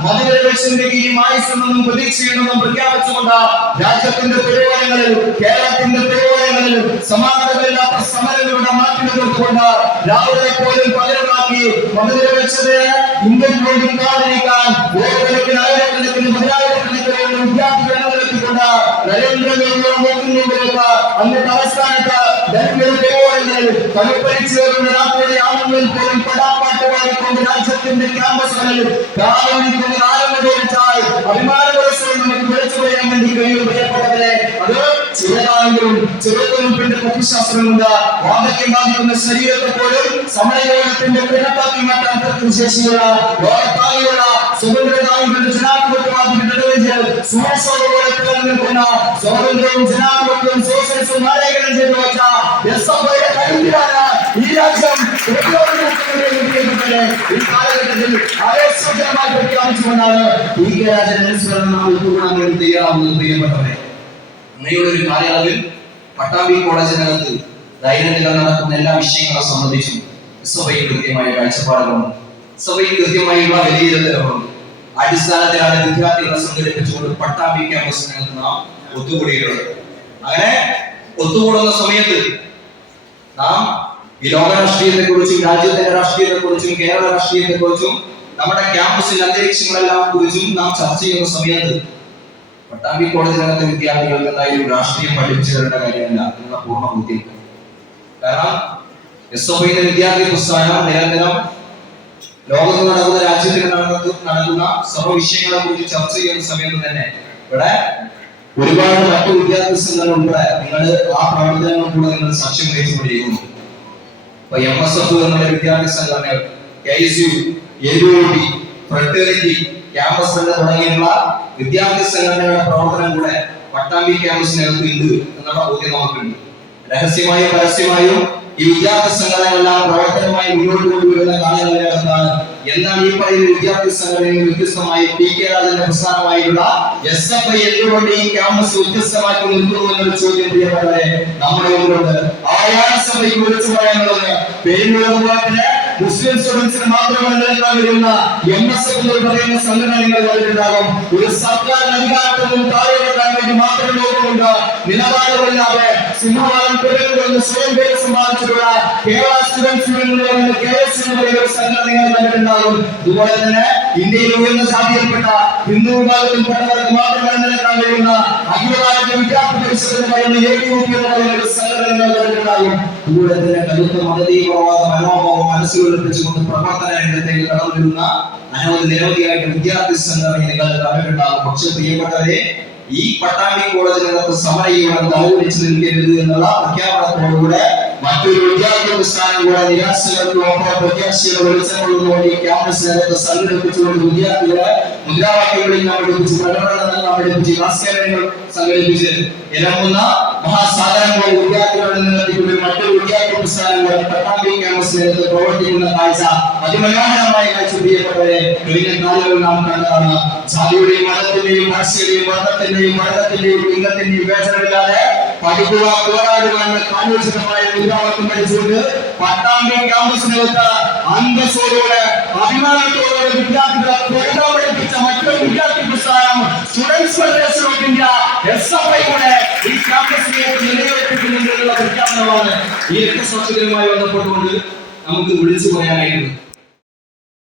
ഇന്ത്യയ്ക്ക് ഈ ആയുസ്സെന്നും പ്രതീക്ഷയുണ്ടെന്നും പ്രഖ്യാപിച്ചുകൊണ്ട് രാജ്യത്തിന്റെ തെരുവോരങ്ങളിൽ കേരളത്തിന്റെ തെരുവോരങ്ങളിൽ സമാനതകളില്ലാത്ത സമരങ്ങളുടെ മാറ്റി രാവിലെ പോലും പലരുണ്ടാക്കി മതനിരപേക്ഷതയെ ഇന്ത്യൻ വേണ്ടി കാതിരിക്കാൻ ഓരോക്കണക്കിന് ആയിരക്കണക്കിന് പതിനായിരക്കണക്കിന് വിദ്യാർത്ഥികളെ നിലനിർത്തിക്കൊണ്ട് നരേന്ദ്രമോദിയുടെ മുഖ്യമന്ത്രിക്ക് അന്ന് തലസ്ഥാനത്ത് ഡൽഹിയുടെ തെരുവോരങ്ങളിൽ വരുന്ന രാത്രിയുടെ ആളുകളിൽ പോലും പടാപ്പാട്ട് പാടിക്കൊണ്ട് രാജ്യത്തിന്റെ ക്യാമ്പസുകളിൽ കാലൊഴിക്കുന്ന ആരംഭിച്ചാൽ അഭിമാന പുരസ്സരം നമുക്ക് വിളിച്ചു പറയാൻ വേണ്ടി കഴിയും പ്രിയപ്പെട്ടവരെ. അത് ചിലതാണെങ്കിലും ചെറുപ്പനും പിന്നെ ശരീരത്തെ പോലും സമയയോഗത്തിന്റെ പിന്നത്താക്കി മാറ്റാൻ തക്ക ശേഷിയുള്ള ലോകത്താകെയുള്ള സ്വതന്ത്രതായികളുടെ ജനാധിപത്യവാദികളുടെ സുഹൃത്തോടുകൂടെ നിൽക്കുന്ന സ്വാതന്ത്ര്യവും ജനാധിപത്യവും സോഷ്യലിസ്റ്റും നായകനം ചെയ്തു വെച്ച എസ് എഫ് ഈ രാജ്യം ഈ കാലഘട്ടത്തിൽ ആവേശകരമായി പ്രഖ്യാപിച്ചുകൊണ്ടാണ് ഈ കെ രാജൻ അനുസ്മരണം നാം ഉൾക്കൊള്ളാൻ വേണ്ടി തയ്യാറാവുന്നത് പ്രിയപ്പെട്ടവരെ. അങ്ങനെയുള്ള ഒരു കാലയളവിൽ പട്ടാമ്പി കോളേജിനകത്ത് ദൈനംദിനം നടക്കുന്ന എല്ലാ വിഷയങ്ങളെ സംബന്ധിച്ചും സഭയിൽ കൃത്യമായ കാഴ്ചപ്പാടുകളുണ്ട് സഭയിൽ കൃത്യമായുള്ള വിലയിരുത്തലുകളുണ്ട് അടിസ്ഥാനത്തിലാണ് വിദ്യാർത്ഥികളെ സംഘടിപ്പിച്ചുകൊണ്ട് പട്ടാമ്പി ക്യാമ്പസിനകത്ത് നാം ഒത്തുകൂടിയിട്ടുള്ളത്. അങ്ങനെ ഒത്തുകൂടുന്ന സമയത്ത് നാം ഈ ലോക രാഷ്ട്രീയത്തെ കുറിച്ചും രാജ്യത്തിന്റെ രാഷ്ട്രീയത്തെ കുറിച്ചും കേരള രാഷ്ട്രീയത്തെ കുറിച്ചും നമ്മുടെ ക്യാമ്പസിൽ അന്തരീക്ഷങ്ങളെല്ലാം കുറിച്ചും നാം ചർച്ച ചെയ്യുന്ന സമയത്ത് പട്ടാമ്പി കോളേജിനകത്തെ വിദ്യാർത്ഥികൾക്ക് എന്തായാലും രാഷ്ട്രീയം പഠിപ്പിച്ചവരുടെ കാര്യമല്ല എന്നുള്ള പൂർണ ബുദ്ധിമുട്ട് കാരണം എസ് എഫ് ഐയിലെ വിദ്യാർത്ഥി പ്രസ്ഥാനം നിരന്തരം ലോകത്ത് നടക്കുന്ന രാജ്യത്തിൽ നടക്കുന്ന നടക്കുന്ന കുറിച്ച് ചർച്ച ചെയ്യുന്ന സമയത്ത് തന്നെ ഇവിടെ ഒരുപാട് മറ്റു വിദ്യാർത്ഥി സംഘങ്ങൾ ഉൾപ്പെടെ നിങ്ങൾ ആ പ്രവർത്തനങ്ങൾ കൂടെ നിങ്ങൾ സാക്ഷ്യം വഹിച്ചുകൊണ്ടിരിക്കുന്നു. എം എന്നുള്ള വിദ്യാർത്ഥി സംഘടനകൾ K S U A campus എന്ന് തുടങ്ങിയുള്ള വിദ്യാർത്ഥി സംഘടനകളുടെ പ്രവർത്തനം കൂടെ പട്ടാമ്പി ക്യാമ്പസിനകത്ത് ഉണ്ട് എന്നുള്ള ബോധ്യം നമുക്കുണ്ട്. രഹസ്യമായും പരസ്യമായും ഈ വിദ്യാർത്ഥി സംഘടനകളെല്ലാം പ്രവർത്തനമായി മുന്നോട്ട് കൊണ്ടുവരുന്ന കാലഘട്ടത്തിലാണ്. എന്നാൽ ഈ പറയുന്ന വിദ്യാർത്ഥി സംഘടനയിൽ വ്യത്യസ്തമായി പി കെ രാജന്റെ പ്രസ്ഥാനമായിട്ടുള്ള എസ് എഫ് ഐ എന്തുകൊണ്ട് ഈ ക്യാമ്പസ് വ്യത്യസ്തമാക്കി നിൽക്കുന്നു എന്നൊരു ചോദ്യം പ്രിയപ്പെട്ടവരെ നമ്മുടെ മുന്നിലുണ്ട് ആയാൽ സഭയ്ക്ക് വിളിച്ചു പറയാനുള്ളത് പെരുമുളകുവാക്കിന് മുസ്ലിം സ്റ്റുഡൻസിന് മാത്രമല്ല വരുന്ന എം എസ് എഫ് പറയുന്ന സംഘടന നിങ്ങൾ ഒരു സർക്കാർ അധികാരത്തിൽ താഴെ വേണ്ടി മാത്രം നോക്കുന്നുണ്ട് നിലപാടുകളില്ലാതെ സിംഹവാലം തുടരുമെന്ന് സ്വയം പേര് സമ്പാദിച്ചിട്ടുള്ള Kerala students union K S എന്ന് പറയുന്ന സംഘടന നിങ്ങൾ കണ്ടിട്ടുണ്ടാകും അതുപോലെ തന്നെ ഇന്ത്യയിൽ ഉയർന്ന സാധ്യതപ്പെട്ട ഹിന്ദു വിഭാഗത്തിൽപ്പെട്ടവർക്ക് മാത്രമല്ല നിലനിൽക്കാൻ കഴിയുന്ന അഖില ഭാരത വിദ്യാർത്ഥി പരിഷത്ത് എന്ന് പറയുന്ന എ ബി യു പി എന്ന് പറയുന്ന ഒരു അതുപോലെ തന്നെ കടുത്ത മതതീവ്രവാദ മനോഭാവം മനസ്സിലൊളിപ്പിച്ചുകൊണ്ട് പ്രവർത്തന രംഗത്തേക്ക് കടന്നു വരുന്ന അനവധി നിരവധിയായിട്ട് വിദ്യാർത്ഥി സംഘടന നിങ്ങൾ കണ്ടിട്ടുണ്ടാകും പക്ഷെ പ്രിയപ്പെട്ടവരെ ഈ പട്ടാമ്പി കോളേജിനകത്ത് സമരയുവാൻ തലകുലിച്ച് നിൽക്കരുത് എന്നുള്ള പ്രഖ്യാപനത്തോടുകൂടെ മറ്റൊരു വിദ്യാർത്ഥി പ്രസ്ഥാനം കൂടെ നിരാശകർക്കും ഒപ്പം പ്രത്യാശയുടെ വെളിച്ചങ്ങളുള്ളതുകൊണ്ട് ഈ ക്യാമ്പസിനകത്ത് സംഘടിപ്പിച്ചുകൊണ്ട് വിദ്യാർത്ഥികളെ മുദ്രാവാക്യങ്ങളിൽ നാം പഠിപ്പിച്ച് പ്രകടനങ്ങൾ നാം പഠിപ്പിച്ച് ക്ലാസ്കാരങ്ങൾ സംഘടിപ്പിച്ച് ഇറങ്ങുന്ന മഹാസാഗരങ്ങളെ വിദ്യാർത്ഥികളിൽ നിന്നെത്തിക്കൊണ്ട് മറ്റൊരു വിദ്യാർത്ഥി പ്രസ്ഥാനം കൂടെ പട്ടാമ്പി ക്യാമ്പസിനകത്ത് പ്രവർത്തിക്കുന്ന കാഴ്ച അതിമനോഹരമായ കാഴ്ച പ്രിയപ്പെട്ടവരെ കഴിഞ്ഞ കാലങ്ങളിൽ നാം കണ്ടതാണ് ജാതിയുടെയും മതത്തിന്റെയും ഭാഷയുടെയും ലിംഗത്തിന്റെയും വേദനമില്ലാതെ പഠിക്കുക പോരാടുക എന്ന കാലോചിതമായ മുദ്രാവാക്യം പഠിച്ചുകൊണ്ട് പട്ടാമ്പി ക്യാമ്പസിനകത്ത് അന്തസ്സോടുകൂടെ അഭിമാനത്തോടെ വിദ്യാർത്ഥികളെ പ്രോഗ്രാം പഠിപ്പിച്ച മറ്റൊരു വിദ്യാർത്ഥി പ്രസ്ഥാനം students federation of India S F I കൂടെ ഈ ക്യാമ്പസിലേക്ക് നിലനിർത്തിക്കുന്നുണ്ട് എന്നുള്ള പ്രഖ്യാപനമാണ്. ഈ രക്തസാക്ഷികളുമായി ബന്ധപ്പെട്ടുകൊണ്ട് നമുക്ക് വിളിച്ചു പറയാനായിട്ടുള്ളത്